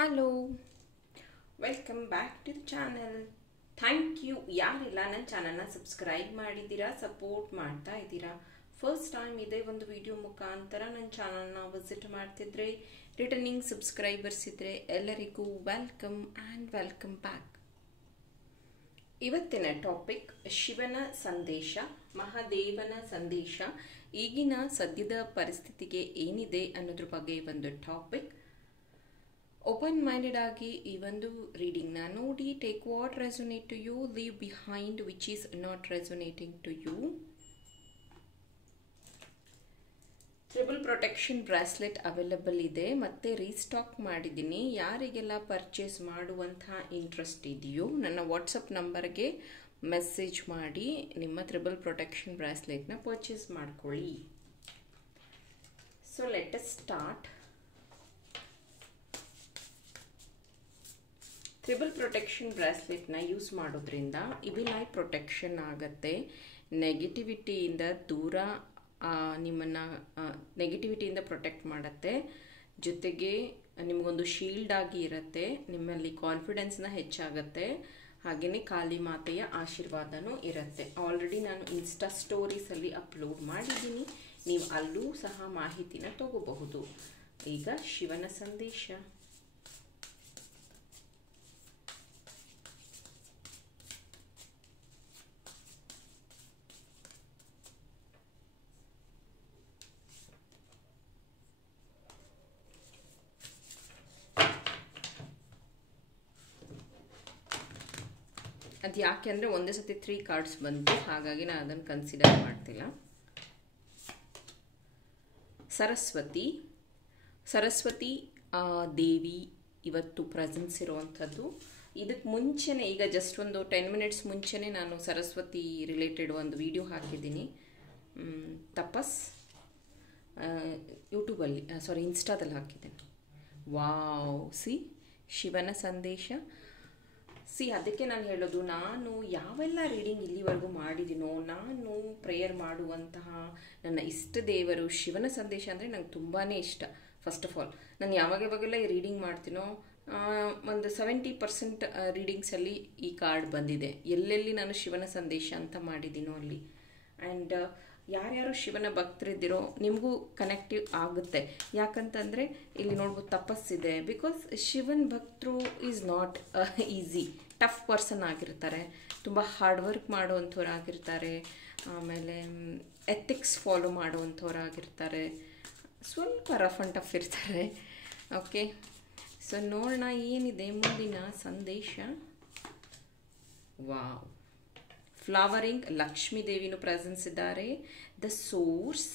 Hello, welcome back to the channel. Thank you ಯಾರೆಲ್ಲ ನನ್ನ ಚಾನಲ್ನ ಸಬ್ಸ್ಕ್ರೈಬ್ ಮಾಡಿದ್ದೀರಾ, ಸಪೋರ್ಟ್ ಮಾಡ್ತಾ ಇದ್ದೀರಾ. ಫಸ್ಟ್ ಟೈಮ್ ಇದೇ ಒಂದು ವಿಡಿಯೋ ಮುಖಾಂತರ ನನ್ನ ಚಾನಲ್ನ ವಿಸಿಟ್ ಮಾಡ್ತಿದ್ರೆ, ರಿಟರ್ನಿಂಗ್ ಸಬ್ಸ್ಕ್ರೈಬರ್ಸ್ ಇದ್ದರೆ ಎಲ್ಲರಿಗೂ ವೆಲ್ಕಮ್ ಆ್ಯಂಡ್ ವೆಲ್ಕಮ್ ಬ್ಯಾಕ್. ಇವತ್ತಿನ ಟಾಪಿಕ್ ಶಿವನ ಸಂದೇಶ, ಮಹಾದೇವನ ಸಂದೇಶ ಈಗಿನ ಸದ್ಯದ ಪರಿಸ್ಥಿತಿಗೆ ಏನಿದೆ ಅನ್ನೋದ್ರ ಬಗ್ಗೆ ಒಂದು ಟಾಪಿಕ್. ಓಪನ್ ಮೈಂಡೆಡ್ ಆಗಿ ಈ ಒಂದು ರೀಡಿಂಗ್ನ ನೋಡಿ, take what resonate to you, leave behind which is not resonating to you. Triple protection bracelet available ಇದೆ, ಮತ್ತೆ ರೀಸ್ಟಾಕ್ ಮಾಡಿದ್ದೀನಿ. ಯಾರಿಗೆಲ್ಲ ಪರ್ಚೇಸ್ ಮಾಡುವಂತಹ ಇಂಟ್ರೆಸ್ಟ್ ಇದೆಯೋ ನನ್ನ ವಾಟ್ಸಪ್ ನಂಬರ್ಗೆ ಮೆಸೇಜ್ ಮಾಡಿ ನಿಮ್ಮ ಟ್ರಿಬಲ್ ಪ್ರೊಟೆಕ್ಷನ್ ಬ್ರಾಸ್ಲೆಟ್ನ ಪರ್ಚೇಸ್ ಮಾಡ್ಕೊಳ್ಳಿ. So let us start. Triple protection ಬ್ರಾಸ್ಲೆಟ್ನ ಯೂಸ್ ಮಾಡೋದ್ರಿಂದ ಇವಿಲ್ ಐ ಪ್ರೊಟೆಕ್ಷನ್ ಆಗುತ್ತೆ. ನೆಗೆಟಿವಿಟಿಯಿಂದ ದೂರ ನಿಮ್ಮನ್ನು ನೆಗೆಟಿವಿಟಿಯಿಂದ ಪ್ರೊಟೆಕ್ಟ್ ಮಾಡುತ್ತೆ. ಜೊತೆಗೆ ನಿಮಗೊಂದು ಶೀಲ್ಡ್ ಆಗಿ ಇರುತ್ತೆ, ನಿಮ್ಮಲ್ಲಿ ಕಾನ್ಫಿಡೆನ್ಸ್ನ ಹೆಚ್ಚಾಗುತ್ತೆ. ಹಾಗೆಯೇ ಕಾಳಿ ಮಾತೆಯ ಆಶೀರ್ವಾದನೂ ಇರುತ್ತೆ. ಆಲ್ರೆಡಿ ನಾನು ಇನ್ಸ್ಟಾ ಸ್ಟೋರೀಸಲ್ಲಿ ಅಪ್ಲೋಡ್ ಮಾಡಿದ್ದೀನಿ, ನೀವು ಅಲ್ಲೂ ಸಹ ಮಾಹಿತಿನ ತಗೋಬಹುದು. ಈಗ ಶಿವನ ಸಂದೇಶ. ಅದು ಯಾಕೆ ಅಂದರೆ ಒಂದೇ ಸತಿ 3 ಕಾರ್ಡ್ಸ್ ಬಂತು, ಹಾಗಾಗಿ ನಾನು ಅದನ್ನು ಕನ್ಸಿಡರ್ ಮಾಡ್ತಿಲ್ಲ. ಸರಸ್ವತಿ ದೇವಿ ಇವತ್ತು ಪ್ರೆಸೆನ್ಸ್ ಇರುವಂಥದ್ದು. ಇದಕ್ಕೆ ಮುಂಚೆನೇ, ಈಗ ಜಸ್ಟ್ ಒಂದು 10 ಮಿನಿಟ್ಸ್ ಮುಂಚೆನೇ ನಾನು ಸರಸ್ವತಿ ರಿಲೇಟೆಡ್ ಒಂದು ವಿಡಿಯೋ ಹಾಕಿದ್ದೀನಿ. ತಪಸ್ ಯೂಟ್ಯೂಬಲ್ಲಿ ಇನ್ಸ್ಟಾದಲ್ಲಿ ಹಾಕಿದ್ದೇನೆ. ವಾವ್, ಶಿವನ ಸಂದೇಶ. ಅದಕ್ಕೆ ನಾನು ಹೇಳೋದು, ನಾನು ಯಾವೆಲ್ಲ ರೀಡಿಂಗ್ ಇಲ್ಲಿವರೆಗೂ ಮಾಡಿದ್ದೀನೋ, ನಾನು ಪ್ರೇಯರ್ ಮಾಡುವಂತಹ ನನ್ನ ಇಷ್ಟ ದೇವರು ಶಿವನ ಸಂದೇಶ ಅಂದರೆ ನಂಗೆ ತುಂಬಾ ಇಷ್ಟ. ಫಸ್ಟ್ ಆಫ್ ಆಲ್ ನಾನು ಯಾವಾಗೆಲ್ಲ ಈ ರೀಡಿಂಗ್ ಮಾಡ್ತೀನೋ ಒಂದು 70% ರೀಡಿಂಗ್ಸಲ್ಲಿ ಈ ಕಾರ್ಡ್ ಬಂದಿದೆ. ಎಲ್ಲೆಲ್ಲಿ ನಾನು ಶಿವನ ಸಂದೇಶ ಅಂತ ಮಾಡಿದ್ದೀನೋ ಅಲ್ಲಿ. ಆ್ಯಂಡ್ ಯಾರ್ಯಾರು ಶಿವನ ಭಕ್ತರಿದ್ದೀರೋ ನಿಮಗೂ ಕನೆಕ್ಟಿವ್ ಆಗುತ್ತೆ. ಯಾಕಂತಂದರೆ ಇಲ್ಲಿ ನೋಡ್ಬೋದು ತಪಸ್ಸಿದೆ. ಬಿಕಾಸ್ ಶಿವನ್ ಭಕ್ತರು is not easy, tough person ಆಗಿರ್ತಾರೆ, ತುಂಬ ಹಾರ್ಡ್ ವರ್ಕ್ ಮಾಡೋವಂಥವ್ರು ಆಗಿರ್ತಾರೆ, ಆಮೇಲೆ ಎಥಿಕ್ಸ್ ಫಾಲೋ ಮಾಡೋವಂಥವ್ರು ಆಗಿರ್ತಾರೆ, ಸ್ವಲ್ಪ ರಫ್ ಆ್ಯಂಡ್ ಟಫ್ ಇರ್ತಾರೆ. ಓಕೆ, ಸೊ ನೋಡೋಣ ಏನಿದೆ ಮುಂದಿನ ಸಂದೇಶ. ವಾವ್, ಫ್ಲವರಿಂಗ್ ಲಕ್ಷ್ಮೀ ದೇವಿನೂ ಪ್ರೆಸೆನ್ಸ್ ಇದ್ದಾರೆ. The source,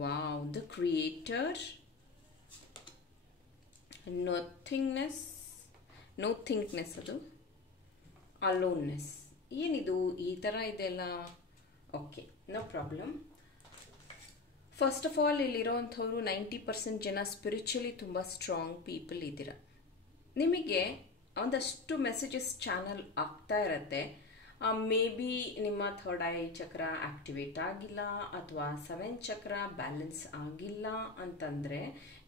wow, the creator, nothingness, ಅದು ಅಲೋನ್ನೆಸ್. ಏನಿದು ಈ ಥರ ಇದೆಲ್ಲ? Okay, no problem. First of all ಇಲ್ಲಿರೋವಂಥವ್ರು 90% ಜನ ಸ್ಪಿರಿಚುಲಿ ತುಂಬ ಸ್ಟ್ರಾಂಗ್ ಪೀಪಲ್ ಇದ್ದೀರ. ನಿಮಗೆ ಒಂದಷ್ಟು ಮೆಸೇಜಸ್ ಚಾನಲ್ ಆಗ್ತಾ ಇರತ್ತೆ. ಮೇ ಬಿ ನಿಮ್ಮ 3rd ಐ ಚಕ್ರ ಆಕ್ಟಿವೇಟ್ ಆಗಿಲ್ಲ, ಅಥವಾ 7th ಚಕ್ರ ಬ್ಯಾಲೆನ್ಸ್ ಆಗಿಲ್ಲ ಅಂತಂದರೆ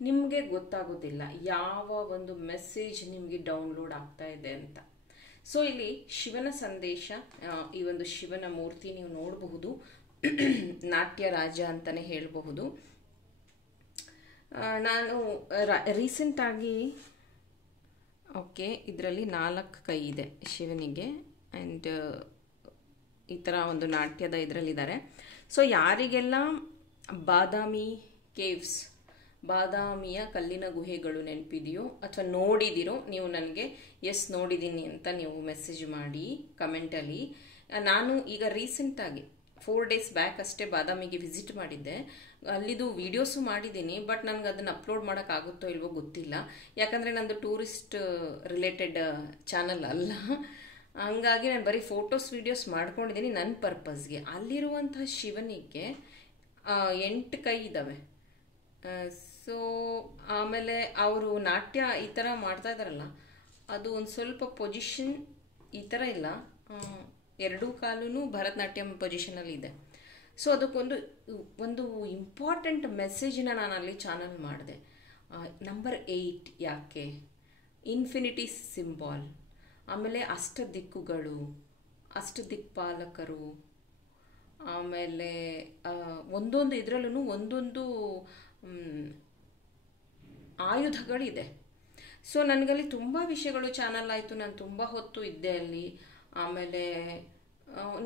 ನಿಮಗೆ ಗೊತ್ತಾಗೋದಿಲ್ಲ ಯಾವ ಒಂದು ಮೆಸೇಜ್ ನಿಮಗೆ ಡೌನ್ಲೋಡ್ ಆಗ್ತಾ ಇದೆ ಅಂತ. ಸೊ ಇಲ್ಲಿ ಶಿವನ ಸಂದೇಶ, ಈ ಒಂದು ಶಿವನ ಮೂರ್ತಿ ನೀವು ನೋಡಬಹುದು, ನಾಟ್ಯ ರಾಜ ಅಂತಲೇ ಹೇಳಬಹುದು. ನಾನು ರೀಸೆಂಟಾಗಿ ಓಕೆ, ಇದರಲ್ಲಿ 4 ಕೈ ಇದೆ ಶಿವನಿಗೆ, ಆ್ಯಂಡ್ ಈ ಥರ ಒಂದು ನಾಟ್ಯದ ಇದರಲ್ಲಿದ್ದಾರೆ. ಸೊ ಯಾರಿಗೆಲ್ಲ ಬಾದಾಮಿ ಕೇವ್ಸ್, ಬಾದಾಮಿಯ ಕಲ್ಲಿನ ಗುಹೆಗಳು ನೆನಪಿದೆಯೋ ಅಥವಾ ನೋಡಿದಿರೋ, ನೀವು ನನಗೆ ಎಸ್ ನೋಡಿದ್ದೀನಿ ಅಂತ ನೀವು ಮೆಸೇಜ್ ಮಾಡಿ ಕಮೆಂಟಲ್ಲಿ. ನಾನು ಈಗ ರೀಸೆಂಟಾಗಿ 4 ಡೇಸ್ ಬ್ಯಾಕ್ ಅಷ್ಟೇ ಬಾದಾಮಿಗೆ ವಿಸಿಟ್ ಮಾಡಿದ್ದೆ. ಅಲ್ಲಿದು ವೀಡಿಯೋಸು ಮಾಡಿದ್ದೀನಿ, ಬಟ್ ನನಗೆ ಅದನ್ನು ಅಪ್ಲೋಡ್ ಮಾಡೋಕ್ಕಾಗುತ್ತೋ ಇಲ್ವೋ ಗೊತ್ತಿಲ್ಲ. ಯಾಕಂದರೆ ನಂದು ಟೂರಿಸ್ಟ್ ರಿಲೇಟೆಡ್ ಚಾನಲ್ ಅಲ್ಲ, ಹಂಗಾಗಿ ನಾನು ಬರೀ ಫೋಟೋಸ್ ವೀಡಿಯೋಸ್ ಮಾಡ್ಕೊಂಡಿದ್ದೀನಿ ನನ್ನ ಪರ್ಪಸ್ಗೆ. ಅಲ್ಲಿರುವಂತಹ ಶಿವನಿಗೆ 8 ಕೈ ಇದ್ದಾವೆ. ಸೊ ಆಮೇಲೆ ಅವರು ನಾಟ್ಯ ಈ ಥರ ಮಾಡ್ತಾ ಇದ್ದಾರಲ್ಲ, ಅದು ಒಂದು ಸ್ವಲ್ಪ ಪೊಸಿಷನ್ ಈ ಥರ ಇಲ್ಲ, 2 ಕಾಲೂ ಭರತನಾಟ್ಯಂ ಪೊಸಿಷನಲ್ಲಿ ಇದೆ. ಸೊ ಅದಕ್ಕೊಂದು ಇಂಪಾರ್ಟೆಂಟ್ ಮೆಸೇಜನ್ನ ನಾನು ಅಲ್ಲಿ ಚಾನಲ್ ಮಾಡಿದೆ. ನಂಬರ್ 8 ಯಾಕೆ, ಇನ್ಫಿನಿಟಿ ಸಿಂಬಾಲ್, ಆಮೇಲೆ ಅಷ್ಟದಿಕ್ಕುಗಳು, ಅಷ್ಟದಿಕ್ಪಾಲಕರು, ಆಮೇಲೆ ಒಂದೊಂದು ಇದರಲ್ಲೂ ಒಂದೊಂದು ಆಯುಧಗಳಿದೆ. ಸೊ ನನಗಲ್ಲಿ ತುಂಬ ವಿಷಯಗಳು ಚಾನಲ್ ಆಯಿತು, ನಾನು ತುಂಬ ಹೊತ್ತು ಇದ್ದೆ ಅಲ್ಲಿ. ಆಮೇಲೆ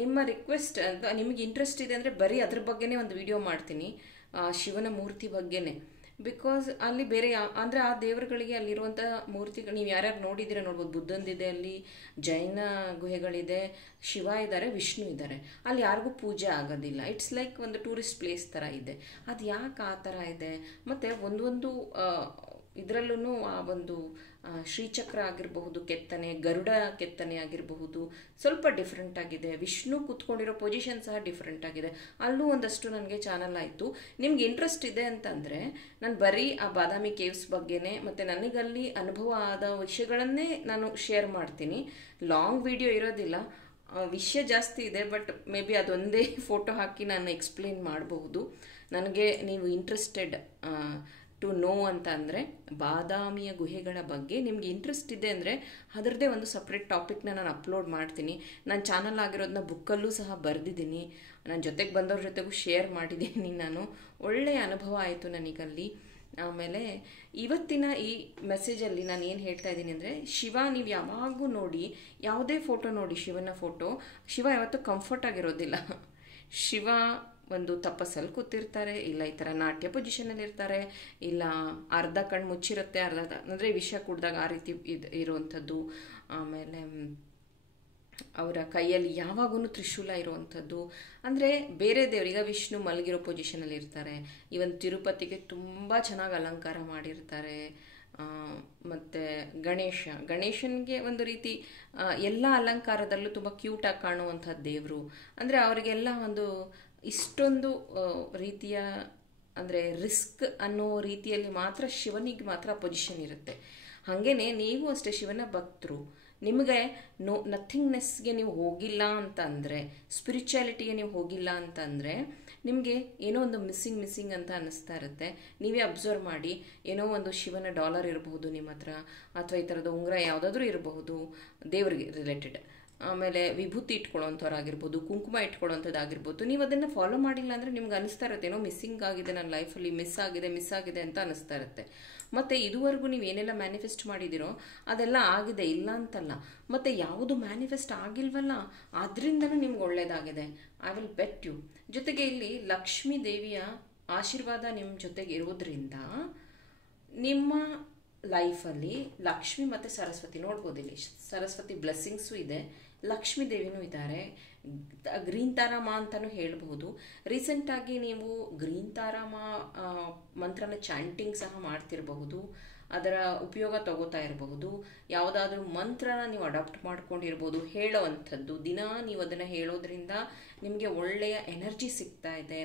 ನಿಮ್ಮ ರಿಕ್ವೆಸ್ಟ್ ಅಂತ ನಿಮಗೆ ಇಂಟ್ರೆಸ್ಟ್ ಇದೆ ಅಂದರೆ ಬರೀ ಅದ್ರ ಬಗ್ಗೆನೇ ಒಂದು ವಿಡಿಯೋ ಮಾಡ್ತೀನಿ, ಶಿವನ ಮೂರ್ತಿ ಬಗ್ಗೆನೇ. ಬಿಕಾಸ್ ಅಲ್ಲಿ ಬೇರೆ ಅಂದರೆ ಆ ದೇವರುಗಳಿಗೆ ಅಲ್ಲಿರುವಂಥ ಮೂರ್ತಿಗಳು ನೀವು ಯಾರ್ಯಾರು ನೋಡಿದ್ದೀರ ನೋಡ್ಬೋದು. ಬುದ್ಧಂದಿದೆ, ಅಲ್ಲಿ ಜೈನ ಗುಹೆಗಳಿದೆ, ಶಿವ ಇದ್ದಾರೆ, ವಿಷ್ಣು ಇದ್ದಾರೆ. ಅಲ್ಲಿ ಯಾರಿಗೂ ಪೂಜೆ ಆಗೋದಿಲ್ಲ. ಇಟ್ಸ್ ಲೈಕ್ ಒಂದು ಟೂರಿಸ್ಟ್ ಪ್ಲೇಸ್ ಥರ ಇದೆ. ಅದು ಯಾಕೆ ಆ ಥರ ಇದೆ? ಮತ್ತು ಒಂದೊಂದು ಇದರಲ್ಲೂ ಆ ಒಂದು ಶ್ರೀಚಕ್ರ ಆಗಿರಬಹುದು ಕೆತ್ತನೆ, ಗರುಡ ಕೆತ್ತನೆ ಆಗಿರಬಹುದು, ಸ್ವಲ್ಪ ಡಿಫ್ರೆಂಟ್ ಆಗಿದೆ. ವಿಷ್ಣು ಕೂತ್ಕೊಂಡಿರೋ ಪೊಸಿಷನ್ ಸಹ ಡಿಫ್ರೆಂಟ್ ಆಗಿದೆ. ಅಲ್ಲೂ ಒಂದಷ್ಟು ನನಗೆ ಚಾನಲ್ ಆಯಿತು. ನಿಮ್ಗೆ ಇಂಟ್ರೆಸ್ಟ್ ಇದೆ ಅಂತಂದರೆ ನಾನು ಬರೀ ಆ ಬಾದಾಮಿ ಕೇವ್ಸ್ ಬಗ್ಗೆನೇ ಮತ್ತು ನನಗಲ್ಲಿ ಅನುಭವ ಆದ ವಿಷಯಗಳನ್ನೇ ನಾನು ಶೇರ್ ಮಾಡ್ತೀನಿ. ಲಾಂಗ್ ವಿಡಿಯೋ ಇರೋದಿಲ್ಲ, ವಿಷಯ ಜಾಸ್ತಿ ಇದೆ. ಬಟ್ ಮೇ ಬಿ ಅದೊಂದೇ ಫೋಟೋ ಹಾಕಿ ನಾನು ಎಕ್ಸ್ಪ್ಲೇನ್ ಮಾಡಬಹುದು. ನನಗೆ ನೀವು ಇಂಟ್ರೆಸ್ಟೆಡ್ ಟು ನೋ ಅಂತ ಅಂದರೆ ಬಾದಾಮಿಯ ಗುಹೆಗಳ ಬಗ್ಗೆ ನಿಮಗೆ ಇಂಟ್ರೆಸ್ಟ್ ಇದೆ ಅಂದರೆ ಅದರದ್ದೇ ಒಂದು ಸಪ್ರೇಟ್ ಟಾಪಿಕ್ನ ನಾನು ಅಪ್ಲೋಡ್ ಮಾಡ್ತೀನಿ. ನಾನು ಚಾನಲ್ ಆಗಿರೋದನ್ನ ಬುಕ್ಕಲ್ಲೂ ಸಹ ಬರೆದಿದ್ದೀನಿ, ನನ್ನ ಜೊತೆಗೆ ಬಂದವ್ರ ಜೊತೆಗೂ ಶೇರ್ ಮಾಡಿದ್ದೀನಿ. ನಾನು ಒಳ್ಳೆಯ ಅನುಭವ ಆಯಿತು ನನಗಲ್ಲಿ. ಆಮೇಲೆ ಇವತ್ತಿನ ಈ ಮೆಸೇಜಲ್ಲಿ ನಾನು ಏನು ಹೇಳ್ತಾ ಇದ್ದೀನಿ ಅಂದರೆ, ಶಿವ ನೀವು ಯಾವಾಗೂ ನೋಡಿ, ಯಾವುದೇ ಫೋಟೋ ನೋಡಿ, ಶಿವನ ಫೋಟೋ, ಶಿವ ಯಾವತ್ತೂ ಕಂಫರ್ಟ್ ಆಗಿರೋದಿಲ್ಲ. ಶಿವ ಒಂದು ತಪಸ್ಸಲ್ಲಿ ಕೂತಿರ್ತಾರೆ, ಇಲ್ಲ ಈ ಥರ ನಾಟ್ಯ ಪೊಸಿಷನಲ್ಲಿ ಇರ್ತಾರೆ, ಇಲ್ಲ ಅರ್ಧ ಕಣ್ಣು ಮುಚ್ಚಿರುತ್ತೆ, ಅರ್ಧ ಅಂದರೆ ವಿಷ ಕುಡ್ದಾಗ ಆ ರೀತಿ ಇರುವಂಥದ್ದು. ಆಮೇಲೆ ಅವರ ಕೈಯಲ್ಲಿ ಯಾವಾಗೂ ತ್ರಿಶೂಲ ಇರುವಂಥದ್ದು. ಅಂದರೆ ಬೇರೆ ದೇವರಿಗೆ ವಿಷ್ಣು ಮಲಗಿರೋ ಪೊಸಿಷನಲ್ಲಿ ಇರ್ತಾರೆ. ಇವನ್ ತಿರುಪತಿಗೆ ತುಂಬ ಚೆನ್ನಾಗಿ ಅಲಂಕಾರ ಮಾಡಿರ್ತಾರೆ. ಮತ್ತು ಗಣೇಶನಿಗೆ ಒಂದು ರೀತಿ ಎಲ್ಲ ಅಲಂಕಾರದಲ್ಲೂ ತುಂಬ ಕ್ಯೂಟಾಗಿ ಕಾಣುವಂಥದ್ದು ದೇವರು. ಅಂದರೆ ಅವರಿಗೆಲ್ಲ ಒಂದು ಇಷ್ಟೊಂದು ರೀತಿಯ ಅಂದರೆ ರಿಸ್ಕ್ ಅನ್ನೋ ರೀತಿಯಲ್ಲಿ ಮಾತ್ರ ಶಿವನಿಗೆ ಮಾತ್ರ ಪೊಸಿಷನ್ ಇರುತ್ತೆ. ಹಾಗೇನೆ ನೀವು ಅಷ್ಟೇ ಶಿವನ ಭಕ್ತರು. ನಿಮಗೆ ನಥಿಂಗ್ನೆಸ್ಗೆ ನೀವು ಹೋಗಿಲ್ಲ ಅಂತಂದರೆ, ಸ್ಪಿರಿಚುಯಾಲಿಟಿಗೆ ನೀವು ಹೋಗಿಲ್ಲ ಅಂತಂದರೆ ನಿಮಗೆ ಏನೋ ಒಂದು ಮಿಸ್ಸಿಂಗ್ ಅಂತ ಅನ್ನಿಸ್ತಾ ಇರುತ್ತೆ. ನೀವೇ ಅಬ್ಸರ್ವ್ ಮಾಡಿ, ಏನೋ ಒಂದು ಶಿವನ ಡಾಲರ್ ಇರಬಹುದು ನಿಮ್ಮ ಹತ್ರ, ಅಥವಾ ಈ ಥರದ ಉಂಗುರ ಯಾವುದಾದ್ರೂ ಇರಬಹುದು ದೇವರಿಗೆ ರಿಲೇಟೆಡ್. ಆಮೇಲೆ ವಿಭೂತಿ ಇಟ್ಕೊಳ್ಳೋವಂಥವ್ರಾಗಿರ್ಬೋದು, ಕುಂಕುಮ ಇಟ್ಕೊಳ್ಳೋವಂಥದ್ದಾಗಿರ್ಬೋದು. ನೀವು ಅದನ್ನು ಫಾಲೋ ಮಾಡಿಲ್ಲ ಅಂದರೆ ನಿಮ್ಗೆ ಅನಿಸ್ತಾ ಇರುತ್ತೆ ಏನೋ ಮಿಸ್ಸಿಂಗ್ ಆಗಿದೆ, ನನ್ನ ಲೈಫಲ್ಲಿ ಮಿಸ್ ಆಗಿದೆ ಅಂತ ಅನಿಸ್ತಾ ಇರುತ್ತೆ. ಮತ್ತು ಇದುವರೆಗೂ ನೀವು ಏನೆಲ್ಲ ಮ್ಯಾನಿಫೆಸ್ಟ್ ಮಾಡಿದ್ದೀರೋ ಅದೆಲ್ಲ ಆಗಿದೆ, ಇಲ್ಲ ಅಂತಲ್ಲ. ಮತ್ತು ಯಾವುದು ಮ್ಯಾನಿಫೆಸ್ಟ್ ಆಗಿಲ್ವಲ್ಲ ಅದರಿಂದನೂ ನಿಮ್ಗೆ ಒಳ್ಳೆಯದಾಗಿದೆ. I will bet you. ಜೊತೆಗೆ ಇಲ್ಲಿ ಲಕ್ಷ್ಮೀ ದೇವಿಯ ಆಶೀರ್ವಾದ ನಿಮ್ಮ ಜೊತೆಗೆ ಇರೋದ್ರಿಂದ ನಿಮ್ಮ ಲೈಫಲ್ಲಿ ಲಕ್ಷ್ಮಿ ಮತ್ತು ಸರಸ್ವತಿ ನೋಡ್ಬೋದು. ಇಲ್ಲಿ ಸರಸ್ವತಿ ಬ್ಲೆಸ್ಸಿಂಗ್ಸು ಇದೆ, ಲಕ್ಷ್ಮೀ ದೇವಿನೂ ಇದ್ದಾರೆ. ಗ್ರೀನ್ ತಾರಾಮ ಅಂತಲೂ ಹೇಳಬಹುದು. ರೀಸೆಂಟಾಗಿ ನೀವು ಗ್ರೀನ್ ತಾರಾಮ ಮಂತ್ರನ ಚಾಂಟಿಂಗ್ ಸಹ ಮಾಡ್ತಿರಬಹುದು, ಅದರ ಉಪಯೋಗ ತಗೋತಾ ಇರಬಹುದು. ಯಾವುದಾದ್ರೂ ಮಂತ್ರನ ನೀವು ಅಡಾಪ್ಟ್ ಮಾಡ್ಕೊಂಡಿರ್ಬೋದು, ಹೇಳೋ ಅಂಥದ್ದು. ದಿನ ನೀವು ಅದನ್ನು ಹೇಳೋದ್ರಿಂದ ನಿಮಗೆ ಒಳ್ಳೆಯ ಎನರ್ಜಿ ಸಿಗ್ತಾ ಇದೆ,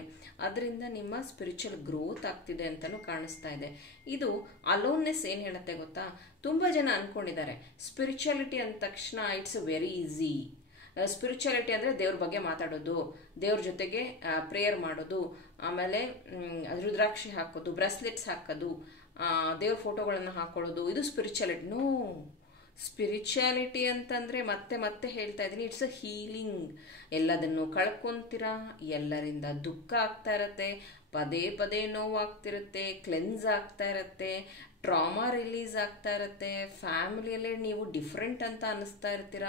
ಅದರಿಂದ ನಿಮ್ಮ ಸ್ಪಿರಿಚುವಲ್ ಗ್ರೋತ್ ಆಗ್ತಿದೆ ಅಂತಲೂ ಕಾಣಿಸ್ತಾ ಇದೆ. ಇದು ಅಲೋನ್ನೆಸ್ ಏನು ಹೇಳುತ್ತೆ ಗೊತ್ತಾ? ತುಂಬ ಜನ ಅಂದ್ಕೊಂಡಿದ್ದಾರೆ ಸ್ಪಿರಿಚುಯಾಲಿಟಿ ಅಂದ ತಕ್ಷಣ ಇಟ್ಸ್ ವೆರಿ ಈಸಿ. ಸ್ಪಿರಿಚುಯಾಲಿಟಿ ಅಂದರೆ ದೇವ್ರ ಬಗ್ಗೆ ಮಾತಾಡೋದು, ದೇವ್ರ ಜೊತೆಗೆ ಪ್ರೇಯರ್ ಮಾಡೋದು, ಆಮೇಲೆ ರುದ್ರಾಕ್ಷಿ ಹಾಕೋದು, ಬ್ರೆಸ್ಲೆಟ್ಸ್ ಹಾಕೋದು, ದೇವ್ರ ಫೋಟೋಗಳನ್ನು ಹಾಕೊಳ್ಳೋದು, ಇದು ಸ್ಪಿರಿಚುಯಾಲಿಟಿ. ನೋ, ಸ್ಪಿರಿಚುಯಾಲಿಟಿ ಅಂತಂದರೆ ಮತ್ತೆ ಹೇಳ್ತಾ ಇದ್ದೀನಿ, ಇಟ್ಸ್ ಅ ಹೀಲಿಂಗ್. ಎಲ್ಲದನ್ನು ಕಳ್ಕೊತೀರಾ, ಎಲ್ಲರಿಂದ ದುಃಖ ಆಗ್ತಾ ಇರತ್ತೆ, ಪದೇ ನೋವಾಗ್ತಿರುತ್ತೆ, ಕ್ಲೆನ್ಸ್ ಆಗ್ತಾ ಇರತ್ತೆ, ಟ್ರಾಮಾ ರಿಲೀಸ್ ಆಗ್ತಾ ಇರುತ್ತೆ, ಫ್ಯಾಮಿಲಿಯಲ್ಲೇ ನೀವು ಡಿಫ್ರೆಂಟ್ ಅಂತ ಅನ್ನಿಸ್ತಾ ಇರ್ತೀರ,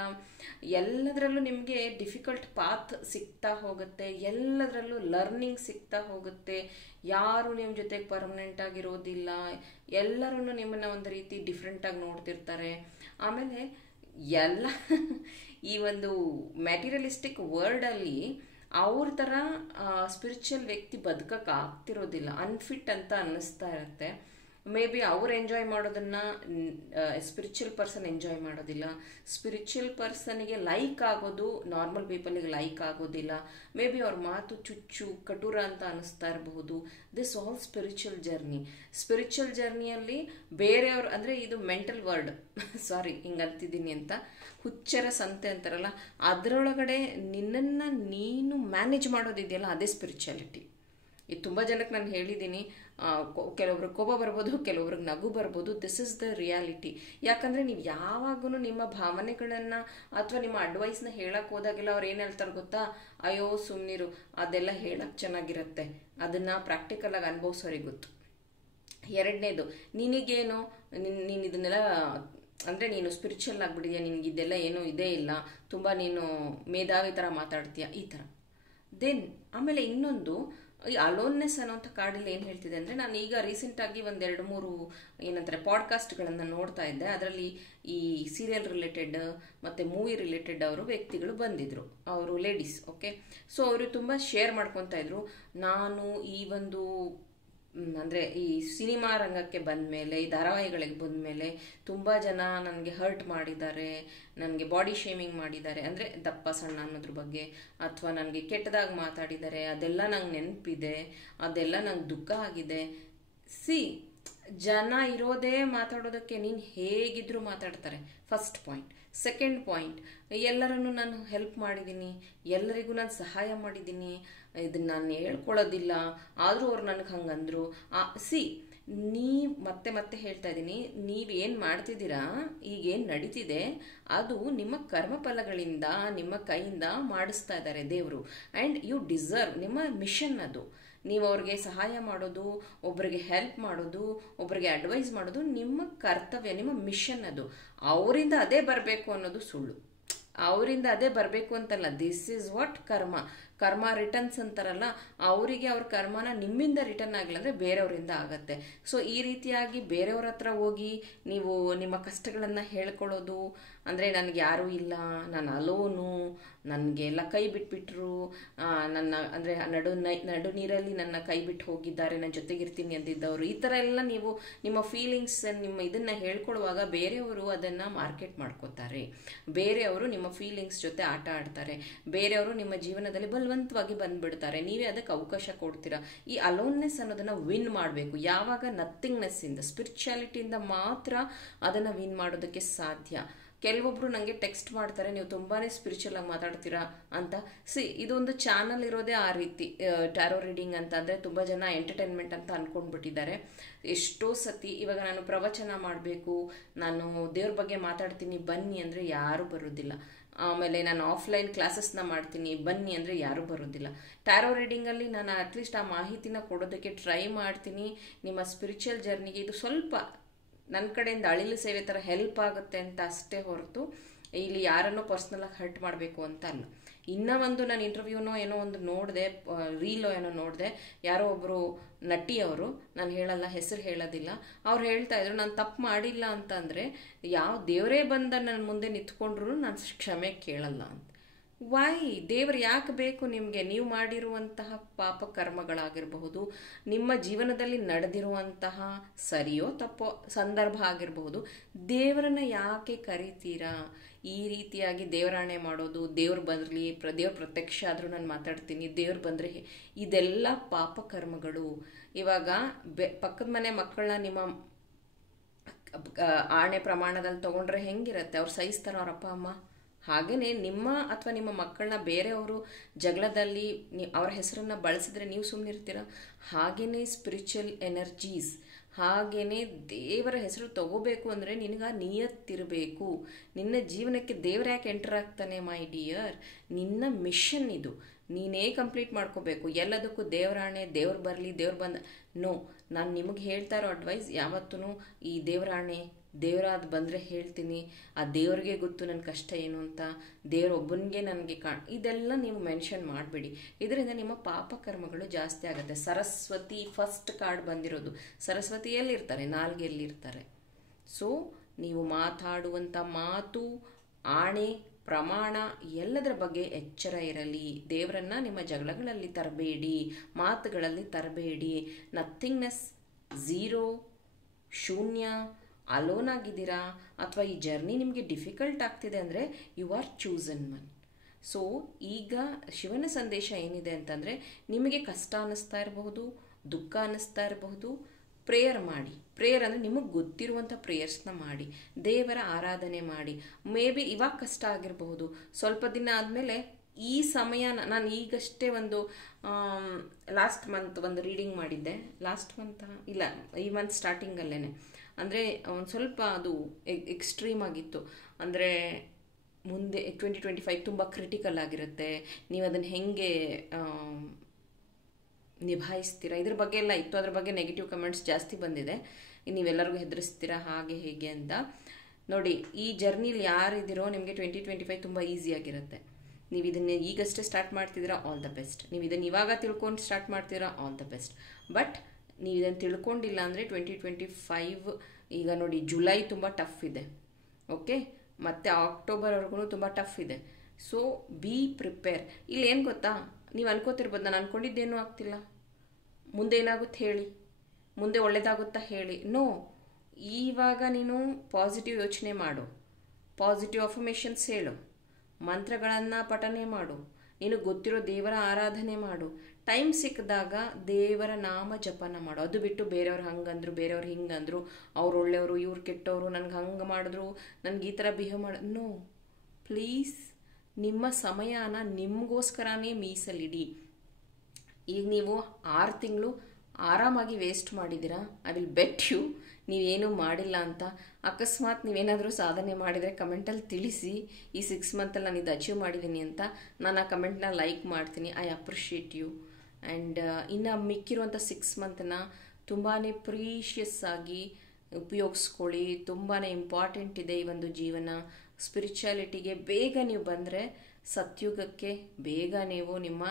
ಎಲ್ಲದರಲ್ಲೂ ನಿಮಗೆ ಡಿಫಿಕಲ್ಟ್ ಪಾತ್ ಸಿಗ್ತಾ ಹೋಗುತ್ತೆ, ಎಲ್ಲದರಲ್ಲೂ ಲರ್ನಿಂಗ್ ಸಿಗ್ತಾ ಹೋಗುತ್ತೆ. ಯಾರು ನಿಮ್ಮ ಜೊತೆಗೆ ಪರ್ಮನೆಂಟ್ ಆಗಿರೋದಿಲ್ಲ, ಎಲ್ಲರೂ ನಿಮ್ಮನ್ನು ಒಂದು ರೀತಿ ಡಿಫ್ರೆಂಟಾಗಿ ನೋಡ್ತಿರ್ತಾರೆ. ಆಮೇಲೆ ಎಲ್ಲ ಈ ಒಂದು ಮ್ಯಾಟೀರಿಯಲಿಸ್ಟಿಕ್ ವರ್ಲ್ಡಲ್ಲಿ ಅವ್ರ ಥರ ಸ್ಪಿರಿಚುವಲ್ ವ್ಯಕ್ತಿ ಬದುಕಕ್ಕೆ ಆಗ್ತಿರೋದಿಲ್ಲ, ಅನ್ಫಿಟ್ ಅಂತ ಅನ್ನಿಸ್ತಾ ಇರುತ್ತೆ. ಮೇ ಬಿ ಅವ್ರು ಎಂಜಾಯ್ ಮಾಡೋದನ್ನು ಸ್ಪಿರಿಚುವಲ್ ಪರ್ಸನ್ ಎಂಜಾಯ್ ಮಾಡೋದಿಲ್ಲ. ಸ್ಪಿರಿಚುವಲ್ ಪರ್ಸನಿಗೆ ಲೈಕ್ ಆಗೋದು ನಾರ್ಮಲ್ ಪೀಪಲಿಗೆ ಲೈಕ್ ಆಗೋದಿಲ್ಲ. ಮೇ ಬಿ ಅವ್ರ ಮಾತು ಚುಚ್ಚು ಕಟುರ ಅಂತ ಅನ್ನಿಸ್ತಾ ಇರಬಹುದು. This all spiritual journey. Spiritual ಜರ್ನಿಯಲ್ಲಿ ಬೇರೆಯವ್ರು ಅಂದರೆ ಇದು ಮೆಂಟಲ್ ವರ್ಡ್, ಸಾರಿ ಹಿಂಗಂತಿದ್ದೀನಿ ಅಂತ, ಹುಚ್ಚರ ಸಂತೆ ಅಂತಾರಲ್ಲ, ಅದರೊಳಗಡೆ ನಿನ್ನನ್ನು ನೀನು ಮ್ಯಾನೇಜ್ ಮಾಡೋದಿದೆಯಲ್ಲ, ಅದೇ ಸ್ಪಿರಿಚುಯಾಲಿಟಿ. ಇದು ತುಂಬ ಜನಕ್ಕೆ ನಾನು ಹೇಳಿದ್ದೀನಿ. ಕೆಲವೊಬ್ರಿಗೆ ಕೋಪ ಬರ್ಬೋದು, ಕೆಲವೊಬ್ರಿಗೆ ನಗು ಬರ್ಬೋದು. This is the reality. ಯಾಕಂದರೆ ನೀವು ಯಾವಾಗೂ ನಿಮ್ಮ ಭಾವನೆಗಳನ್ನು ಅಥವಾ ನಿಮ್ಮ ಅಡ್ವೈಸ್ನ ಹೇಳಕ್ಕೆ ಹೋದಾಗೆಲ್ಲ ಅವ್ರು ಏನು ಹೇಳ್ತಾರೆ ಗೊತ್ತಾ, ಅಯ್ಯೋ ಸುಮ್ಮನಿರು, ಅದೆಲ್ಲ ಹೇಳಕ್ಕೆ ಚೆನ್ನಾಗಿರುತ್ತೆ, ಅದನ್ನು ಪ್ರಾಕ್ಟಿಕಲಾಗಿ ಅನುಭವಿಸೋರಿಗೆ ಗೊತ್ತು. ಎರಡನೇದು, ನಿನಗೇನು, ನೀನು ಇದನ್ನೆಲ್ಲ ಅಂದರೆ ನೀನು ಸ್ಪಿರಿಚುವಲ್ ಆಗಿಬಿಟ್ಟಿದ್ಯಾ, ನಿನಗೆ ಇದೆಲ್ಲ ಏನೂ ಇದೇ ಇಲ್ಲ, ತುಂಬ ನೀನು ಮೇಧಾವಿ ಥರ ಮಾತಾಡ್ತೀಯ, ಈ ಥರ. ದೆನ್ ಆಮೇಲೆ ಇನ್ನೊಂದು, ಈ ಅಲೋನ್ನೆಸ್ ಅನ್ನೋಂಥ ಕಾರ್ಡಲ್ಲಿ ಏನು ಹೇಳ್ತಿದೆ ಅಂದರೆ, ನಾನು ಈಗ ರೀಸೆಂಟಾಗಿ ಒಂದು 2-3 ಏನಂತಾರೆ ಪಾಡ್ಕಾಸ್ಟ್ಗಳನ್ನು ನೋಡ್ತಾ ಇದ್ದೆ. ಅದರಲ್ಲಿ ಈ ಸೀರಿಯಲ್ ರಿಲೇಟೆಡ್ ಮತ್ತು ಮೂವಿ ರಿಲೇಟೆಡ್ ವ್ಯಕ್ತಿಗಳು ಬಂದಿದ್ದರು, ಅವರು ಲೇಡೀಸ್. ಓಕೆ, ಸೊ ಅವರು ತುಂಬ ಶೇರ್ ಮಾಡ್ಕೊತಾ ಇದ್ರು. ನಾನು ಈ ಒಂದು ಅಂದರೆ ಈ ಸಿನಿಮಾ ರಂಗಕ್ಕೆ ಬಂದ ಮೇಲೆ, ಈ ಧಾರಾವಾಹಿಗಳಿಗೆ ಬಂದ ಮೇಲೆ ತುಂಬ ಜನ ನನಗೆ ಹರ್ಟ್ ಮಾಡಿದ್ದಾರೆ, ನನಗೆ ಬಾಡಿ ಶೇಮಿಂಗ್ ಮಾಡಿದ್ದಾರೆ, ಅಂದರೆ ದಪ್ಪ ಸಣ್ಣ ಅನ್ನೋದ್ರ ಬಗ್ಗೆ, ಅಥವಾ ನನಗೆ ಕೆಟ್ಟದಾಗಿ ಮಾತಾಡಿದ್ದಾರೆ, ಅದೆಲ್ಲ ನಂಗೆ ನೆನಪಿದೆ, ಅದೆಲ್ಲ ನಂಗೆ ದುಃಖ ಆಗಿದೆ. ಜನ ಇರೋದೇ ಮಾತಾಡೋದಕ್ಕೆ, ನೀನು ಹೇಗಿದ್ರೂ ಮಾತಾಡ್ತಾರೆ, ಫಸ್ಟ್ ಪಾಯಿಂಟ್. ಸೆಕೆಂಡ್ ಪಾಯಿಂಟ್, ಎಲ್ಲರನ್ನು ನಾನು ಹೆಲ್ಪ್ ಮಾಡಿದ್ದೀನಿ, ಎಲ್ಲರಿಗೂ ನಾನು ಸಹಾಯ ಮಾಡಿದ್ದೀನಿ, ಇದನ್ನು ನಾನು ಹೇಳ್ಕೊಳ್ಳೋದಿಲ್ಲ, ಆದರೂ ಅವ್ರು ನನಗೆ ಹಂಗಂದರು. ಮತ್ತೆ ಮತ್ತೆ ಹೇಳ್ತಾ ಇದ್ದೀನಿ, ನೀವೇನು ಮಾಡ್ತಿದ್ದೀರಾ, ಈಗೇನು ನಡೀತಿದೆ ಅದು ನಿಮ್ಮ ಕರ್ಮಫಲಗಳಿಂದ, ನಿಮ್ಮ ಕೈಯಿಂದ ಮಾಡಿಸ್ತಾ ಇದ್ದಾರೆ ದೇವರು. ಆ್ಯಂಡ್ ಯು ಡಿಸರ್ವ್, ನಿಮ್ಮ ಮಿಷನ್ ಅದು. ನೀವು ಅವ್ರಿಗೆ ಸಹಾಯ ಮಾಡೋದು, ಒಬ್ಬರಿಗೆ ಹೆಲ್ಪ್ ಮಾಡೋದು, ಒಬ್ಬರಿಗೆ ಅಡ್ವೈಸ್ ಮಾಡೋದು ನಿಮ್ಮ ಕರ್ತವ್ಯ, ನಿಮ್ಮ ಮಿಷನ್ ಅದು. ಅವರಿಂದ ಅದೇ ಬರಬೇಕು ಅನ್ನೋದು ಸುಳ್ಳು. ಅವರಿಂದ ಅದೇ ಬರಬೇಕು ಅಂತಲ್ಲ. ದಿಸ್ ಈಸ್ ವಾಟ್ ಕರ್ಮ ರಿಟರ್ನ್ಸ್ ಅಂತಾರಲ್ಲ, ಅವರಿಗೆ ಅವ್ರ ಕರ್ಮನ ನಿಮ್ಮಿಂದ ರಿಟರ್ನ್ ಆಗಿಲ್ಲ ಅಂದರೆ ಬೇರೆಯವರಿಂದ ಆಗತ್ತೆ. ಸೊ ಈ ರೀತಿಯಾಗಿ ಬೇರೆಯವ್ರ ಹತ್ರ ಹೋಗಿ ನೀವು ನಿಮ್ಮ ಕಷ್ಟಗಳನ್ನು ಹೇಳ್ಕೊಳ್ಳೋದು, ಅಂದರೆ ನನಗೆ ಯಾರೂ ಇಲ್ಲ, ನಾನು ಅಲೋನು, ನನಗೆಲ್ಲ ಕೈ ಬಿಟ್ಬಿಟ್ರು, ನನ್ನ ಅಂದರೆ ನಡು ನೀರಲ್ಲಿ ನನ್ನ ಕೈ ಬಿಟ್ಟು ಹೋಗಿದ್ದಾರೆ, ನನ್ನ ಜೊತೆಗಿರ್ತೀನಿ ಅಂದಿದ್ದವರು, ಈ ಥರ ಎಲ್ಲ ನೀವು ನಿಮ್ಮ ಫೀಲಿಂಗ್ಸ್, ನಿಮ್ಮ ಇದನ್ನು ಹೇಳ್ಕೊಳ್ಳುವಾಗ ಬೇರೆಯವರು ಅದನ್ನು ಮಾರ್ಕೆಟ್ ಮಾಡ್ಕೋತಾರೆ, ಬೇರೆಯವರು ನಿಮ್ಮ ಫೀಲಿಂಗ್ಸ್ ಜೊತೆ ಆಟ ಆಡ್ತಾರೆ, ಬೇರೆಯವರು ನಿಮ್ಮ ಜೀವನದಲ್ಲಿ ಬಲವಂತವಾಗಿ ಬಂದ್ಬಿಡ್ತಾರೆ, ನೀವೇ ಅದಕ್ಕೆ ಅವಕಾಶ ಕೊಡ್ತೀರಾ. ಈ ಅಲೋನ್ನೆಸ್ ಅನ್ನೋದನ್ನು ವಿನ್ ಮಾಡಬೇಕು. ಯಾವಾಗ ನಥಿಂಗ್ನೆಸ್ಸಿಂದ, ಸ್ಪಿರಿಚುಯಾಲಿಟಿಯಿಂದ ಮಾತ್ರ ಅದನ್ನು ವಿನ್ ಮಾಡೋದಕ್ಕೆ ಸಾಧ್ಯ. ಕೆಲವೊಬ್ರು ನನಗೆ ಟೆಕ್ಸ್ಟ್ ಮಾಡ್ತಾರೆ, ನೀವು ತುಂಬಾ ಸ್ಪಿರಿಚುವಲ್ ಆಗಿ ಮಾತಾಡ್ತೀರಾ ಅಂತ. ಇದೊಂದು ಚಾನಲ್ ಇರೋದೇ ಆ ರೀತಿ, ಟ್ಯಾರೋ ರೀಡಿಂಗ್ ಅಂತ ಅಂದರೆ ತುಂಬ ಜನ ಎಂಟರ್ಟೈನ್ಮೆಂಟ್ ಅಂತ ಅಂದ್ಕೊಂಡ್ಬಿಟ್ಟಿದ್ದಾರೆ. ಎಷ್ಟೋ ಸತಿ ಇವಾಗ ನಾನು ಪ್ರವಚನ ಮಾಡಬೇಕು, ನಾನು ದೇವ್ರ ಬಗ್ಗೆ ಮಾತಾಡ್ತೀನಿ ಬನ್ನಿ ಅಂದರೆ ಯಾರೂ ಬರೋದಿಲ್ಲ. ಆಮೇಲೆ ನಾನು ಆಫ್ಲೈನ್ ಕ್ಲಾಸಸ್ನ ಮಾಡ್ತೀನಿ ಬನ್ನಿ ಅಂದರೆ ಯಾರೂ ಬರೋದಿಲ್ಲ. ಟ್ಯಾರೋ ರೀಡಿಂಗಲ್ಲಿ ನಾನು ಅಟ್ಲೀಸ್ಟ್ ಆ ಮಾಹಿತಿನ ಕೊಡೋದಕ್ಕೆ ಟ್ರೈ ಮಾಡ್ತೀನಿ. ನಿಮ್ಮ ಸ್ಪಿರಿಚುವಲ್ ಜರ್ನಿಗೆ ಇದು ಸ್ವಲ್ಪ ನನ್ನ ಕಡೆಯಿಂದ ಅಳಿಲು ಸೇವೆ ಥರ ಹೆಲ್ಪ್ ಆಗುತ್ತೆ ಅಂತ ಅಷ್ಟೇ ಹೊರತು ಇಲ್ಲಿ ಯಾರನ್ನೋ ಪರ್ಸ್ನಲಾಗಿ ಹರ್ಟ್ ಮಾಡಬೇಕು ಅಂತ ಅಲ್ಲ. ಇನ್ನೂ ಒಂದು ನಾನು ಇಂಟರ್ವ್ಯೂನೋ ಏನೋ ಒಂದು ನೋಡಿದೆ, ರೀಲೋ ಏನೋ ನೋಡಿದೆ, ಯಾರೋ ಒಬ್ಬರು ನಟಿಯವರು, ನಾನು ಹೇಳಲ್ಲ, ಹೆಸರು ಹೇಳೋದಿಲ್ಲ, ಅವ್ರು ಹೇಳ್ತಾ ಇದ್ರು, ನಾನು ತಪ್ಪು ಮಾಡಿಲ್ಲ ಅಂತಂದರೆ ಯಾವ ದೇವರೇ ಬಂದ ನನ್ನ ಮುಂದೆ ನಿಂತ್ಕೊಂಡ್ರು ನಾನು ಕ್ಷಮೆ ಕೇಳಲ್ಲ ಅಂತ. ವೈ? ದೇವರು ಯಾಕೆ ಬೇಕು ನಿಮಗೆ? ನೀವು ಮಾಡಿರುವಂತಹ ಪಾಪ ಕರ್ಮಗಳಾಗಿರಬಹುದು, ನಿಮ್ಮ ಜೀವನದಲ್ಲಿ ನಡೆದಿರುವಂತಹ ಸರಿಯೋ ತಪ್ಪೋ ಸಂದರ್ಭ ಆಗಿರಬಹುದು, ದೇವರನ್ನ ಯಾಕೆ ಕರಿತೀರಾ? ಈ ರೀತಿಯಾಗಿ ದೇವರಾಣೆ ಮಾಡೋದು, ದೇವ್ರು ಬರಲಿ, ದೇವ್ರ ಪ್ರತ್ಯಕ್ಷ ಆದರೂ ನಾನು ಮಾತಾಡ್ತೀನಿ, ದೇವ್ರು ಬಂದರೆ, ಇದೆಲ್ಲ ಪಾಪ ಕರ್ಮಗಳು. ಇವಾಗ ಪಕ್ಕದ ಮನೆ ಮಕ್ಕಳನ್ನ ನಿಮ್ಮ ಆಣೆ ಪ್ರಮಾಣದಲ್ಲಿ ತೊಗೊಂಡ್ರೆ ಹೆಂಗಿರುತ್ತೆ? ಅವ್ರು ಸಹಿಸ್ತಾರ ಅವ್ರ ಅಪ್ಪ ಅಮ್ಮ? ಹಾಗೆಯೇ ನಿಮ್ಮ ಅಥವಾ ನಿಮ್ಮ ಮಕ್ಕಳನ್ನ ಬೇರೆಯವರು ಜಗಳದಲ್ಲಿ ಅವರ ಹೆಸರನ್ನು ಬಳಸಿದ್ರೆ ನೀವು ಸುಮ್ಮನಿರ್ತೀರ? ಹಾಗೆಯೇ ಸ್ಪಿರಿಚುವಲ್ ಎನರ್ಜೀಸ್, ಹಾಗೆಯೇ ದೇವರ ಹೆಸರು ತಗೋಬೇಕು ಅಂದರೆ ನಿನಗೆ ನಿಯತ್ತಿರಬೇಕು. ನಿನ್ನ ಜೀವನಕ್ಕೆ ದೇವ್ರು ಯಾಕೆ ಎಂಟರ್ ಆಗ್ತಾನೆ ಮೈ ಡಿಯರ್? ನಿನ್ನ ಮಿಷನ್ ಇದು, ನೀನೇ ಕಂಪ್ಲೀಟ್ ಮಾಡ್ಕೋಬೇಕು. ಎಲ್ಲದಕ್ಕೂ ದೇವರಾಣೆ, ದೇವ್ರು ಬರಲಿ, ದೇವ್ರು ಬಂದ, ನೋ. ನಾನು ನಿಮಗೆ ಹೇಳ್ತಾ ಇರೋ ಅಡ್ವೈಸ್ ಯಾವತ್ತೂ ಈ ದೇವರಾಣೆ, ದೇವರಾದ ಬಂದರೆ ಹೇಳ್ತೀನಿ, ಆ ದೇವ್ರಿಗೆ ಗೊತ್ತು ನನ್ನ ಕಷ್ಟ ಏನು ಅಂತ, ದೇವರೊಬ್ಬನಿಗೆ ನನಗೆ ಇದೆಲ್ಲ ನೀವು ಮೆನ್ಷನ್ ಮಾಡಬೇಡಿ. ಇದರಿಂದ ನಿಮ್ಮ ಪಾಪ ಕರ್ಮಗಳು ಜಾಸ್ತಿ ಆಗುತ್ತೆ. ಸರಸ್ವತಿ ಫಸ್ಟ್ ಕಾರ್ಡ್ ಬಂದಿರೋದು, ಸರಸ್ವತಿ ಎಲ್ಲಿರ್ತಾರೆ? ನಾಲ್ಗೆಯಲ್ಲಿರ್ತಾರೆ. ಸೊ ನೀವು ಮಾತಾಡುವಂಥ ಮಾತು, ಆಣೆ, ಪ್ರಮಾಣ ಎಲ್ಲದರ ಬಗ್ಗೆ ಎಚ್ಚರ ಇರಲಿ. ದೇವರನ್ನ ನಿಮ್ಮ ಜಗಳಗಳಲ್ಲಿ ತರಬೇಡಿ, ಮಾತುಗಳಲ್ಲಿ ತರಬೇಡಿ. ನಥಿಂಗ್ನೆಸ್, ಝೀರೋ, ಶೂನ್ಯ, ಅಲೋನ್ ಆಗಿದ್ದೀರಾ, ಅಥವಾ ಈ ಜರ್ನಿ ನಿಮಗೆ ಡಿಫಿಕಲ್ಟ್ ಆಗ್ತಿದೆ ಅಂದರೆ you are chosen one. So ಈಗ ಶಿವನ ಸಂದೇಶ ಏನಿದೆ ಅಂತಂದರೆ, ನಿಮಗೆ ಕಷ್ಟ ಅನ್ನಿಸ್ತಾ ಇರಬಹುದು, ದುಃಖ ಅನ್ನಿಸ್ತಾ ಇರಬಹುದು, ಪ್ರೇಯರ್ ಮಾಡಿ. ಪ್ರೇಯರ್ ಅಂದರೆ ನಿಮಗೆ ಗೊತ್ತಿರುವಂಥ ಪ್ರೇಯರ್ಸ್ನ ಮಾಡಿ, ದೇವರ ಆರಾಧನೆ ಮಾಡಿ. ಮೇ ಬಿ ಇವಾಗ ಕಷ್ಟ ಆಗಿರಬಹುದು, ಸ್ವಲ್ಪ ದಿನ ಆದಮೇಲೆ ಈ ಸಮಯ ನಾನು ಈಗಷ್ಟೇ ಒಂದು ಲಾಸ್ಟ್ ಮಂತ್ ಒಂದು ರೀಡಿಂಗ್ ಮಾಡಿದ್ದೆ. ಲಾಸ್ಟ್ ಮಂತ್ ಇಲ್ಲ, ಈ ಮಂತ್ ಸ್ಟಾರ್ಟಿಂಗಲ್ಲೇ. ಅಂದರೆ ಒಂದು ಸ್ವಲ್ಪ ಅದು ಎಕ್ಸ್ಟ್ರೀಮ್ ಆಗಿತ್ತು. ಅಂದರೆ ಮುಂದೆ 2025 ತುಂಬ ಕ್ರಿಟಿಕಲ್ ಆಗಿರುತ್ತೆ, ನೀವು ಅದನ್ನು ಹೆಂಗೆ ನಿಭಾಯಿಸ್ತೀರಾ ಇದ್ರ ಬಗ್ಗೆ ಎಲ್ಲ ಇತ್ತು. ಅದ್ರ ಬಗ್ಗೆ ನೆಗೆಟಿವ್ ಕಮೆಂಟ್ಸ್ ಜಾಸ್ತಿ ಬಂದಿದೆ, ನೀವೆಲ್ಲರಿಗೂ ಹೆದರಿಸ್ತೀರಾ ಹಾಗೆ ಹೇಗೆ ಅಂತ. ನೋಡಿ, ಈ ಜರ್ನಿಲಿ ಯಾರಿದ್ದೀರೋ ನಿಮಗೆ 2025 ತುಂಬ ಈಸಿಯಾಗಿರುತ್ತೆ. ನೀವು ಇದನ್ನು ಈಗಷ್ಟೇ ಸ್ಟಾರ್ಟ್ ಮಾಡ್ತಿದ್ದೀರಾ, ಆಲ್ ದ ಬೆಸ್ಟ್. ನೀವು ಇದನ್ನು ಇವಾಗ ತಿಳ್ಕೊಂಡು ಸ್ಟಾರ್ಟ್ ಮಾಡ್ತೀರಾ, ಆಲ್ ದ ಬೆಸ್ಟ್. ಬಟ್ ನೀವು ಇದನ್ನು ತಿಳ್ಕೊಂಡಿಲ್ಲ ಅಂದರೆ 2025 ಈಗ ನೋಡಿ, ಜುಲೈ ತುಂಬ ಟಫ್ ಇದೆ, ಓಕೆ, ಮತ್ತು ಅಕ್ಟೋಬರ್ವರೆಗೂ ತುಂಬ ಟಫ್ ಇದೆ. So B prepare. ಇಲ್ಲಿ ಏನು ಗೊತ್ತಾ, ನೀವು ಅನ್ಕೋತಿರ್ಬೋದು ನಾನು ಅನ್ಕೊಂಡಿದ್ದೇನೂ ಆಗ್ತಿಲ್ಲ, ಮುಂದೆ ಏನಾಗುತ್ತೆ ಹೇಳಿ, ಮುಂದೆ ಒಳ್ಳೇದಾಗುತ್ತಾ ಹೇಳಿ. ನೋ, ಇವಾಗ ನೀನು ಪಾಸಿಟಿವ್ ಯೋಚನೆ ಮಾಡು, ಪಾಸಿಟಿವ್ ಅಫರ್ಮೇಷನ್ಸ್ ಹೇಳು, ಮಂತ್ರಗಳನ್ನು ಪಠನೆ ಮಾಡು, ನೀನು ಗೊತ್ತಿರೋ ದೇವರ ಆರಾಧನೆ ಮಾಡು, ಟೈಮ್ ಸಿಕ್ಕಿದಾಗ ದೇವರ ನಾಮ ಜಪನ ಮಾಡು. ಅದು ಬಿಟ್ಟು ಬೇರೆಯವ್ರು ಹಂಗಂದ್ರು, ಬೇರೆಯವ್ರು ಹಿಂಗಂದ್ರು, ಅವ್ರು ಒಳ್ಳೆಯವರು ಇವ್ರು ಕೆಟ್ಟವರು, ನನಗೆ ಹಂಗೆ ಮಾಡಿದ್ರು, ನನಗೆ ಈ ಥರ ಬಿಹೇವ್ ಮಾಡ. ನೋ, ಪ್ಲೀಸ್ ನಿಮ್ಮ ಸಮಯನ ನಿಮಗೋಸ್ಕರನೇ ಮೀಸಲಿಡಿ. ಈಗ ನೀವು 6 ತಿಂಗಳು ಆರಾಮಾಗಿ ವೇಸ್ಟ್ ಮಾಡಿದ್ದೀರಾ. ಐ ವಿಲ್ ಬೆಟ್ ಯು ನೀವೇನೂ ಮಾಡಿಲ್ಲ ಅಂತ. ಅಕಸ್ಮಾತ್ ನೀವೇನಾದರೂ ಸಾಧನೆ ಮಾಡಿದರೆ ಕಮೆಂಟಲ್ಲಿ ತಿಳಿಸಿ, ಈ 6 ಮಂತಲ್ಲಿ ನಾನು ಇದು ಅಚೀವ್ ಮಾಡಿದ್ದೀನಿ ಅಂತ. ನಾನು ಆ ಕಮೆಂಟ್ನ ಲೈಕ್ ಮಾಡ್ತೀನಿ. I appreciate you. ಆ್ಯಂಡ್ ಇನ್ನು ಮಿಕ್ಕಿರುವಂಥ 6 ಮಂತನ್ನ ತುಂಬಾ ಪ್ರೀಷಿಯಸ್ ಆಗಿ ಉಪಯೋಗಿಸ್ಕೊಳ್ಳಿ. ತುಂಬಾ ಇಂಪಾರ್ಟೆಂಟ್ ಇದೆ ಈ ಒಂದು ಜೀವನ. ಸ್ಪಿರಿಚುಯಾಲಿಟಿಗೆ ಬೇಗ ನೀವು ಬಂದರೆ ಸತ್ಯುಗಕ್ಕೆ ಬೇಗ ನೀವು ನಿಮ್ಮ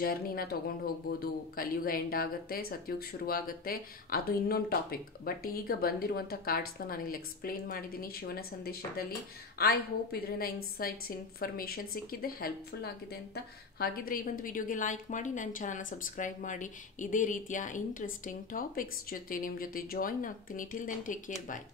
ಜರ್ನಿನ ತೊಗೊಂಡು ಹೋಗ್ಬೋದು. ಕಲಿಯುಗ ಎಂಡ್ ಆಗುತ್ತೆ, ಸತ್ಯುಗ ಶುರುವಾಗುತ್ತೆ, ಅದು ಇನ್ನೊಂದು ಟಾಪಿಕ್. ಬಟ್ ಈಗ ಬಂದಿರುವಂಥ ಕಾರ್ಡ್ಸ್ನ ನಾನು ಇಲ್ಲಿ ಎಕ್ಸ್ಪ್ಲೇನ್ ಮಾಡಿದ್ದೀನಿ ಶಿವನ ಸಂದೇಶದಲ್ಲಿ. ಐ ಹೋಪ್ ಇದರಿಂದ ಇನ್ಸೈಟ್ಸ್, ಇನ್ಫಾರ್ಮೇಷನ್ ಸಿಕ್ಕಿದೆ, ಹೆಲ್ಪ್ಫುಲ್ ಆಗಿದೆ ಅಂತ. ಹಾಗಿದ್ರೆ ಈ ಒಂದು ವಿಡಿಯೋಗೆ ಲೈಕ್ ಮಾಡಿ, ನನ್ನ ಚಾನಲ್ನ ಸಬ್ಸ್ಕ್ರೈಬ್ ಮಾಡಿ. ಇದೇ ರೀತಿಯ ಇಂಟ್ರೆಸ್ಟಿಂಗ್ ಟಾಪಿಕ್ಸ್ ಜೊತೆ ನಿಮ್ಮ ಜೊತೆ ಜಾಯಿನ್ ಆಗ್ತೀನಿ. ಟಿಲ್ ದೆನ್ ಟೇಕ್ ಕೇರ್, ಬಾಯ್.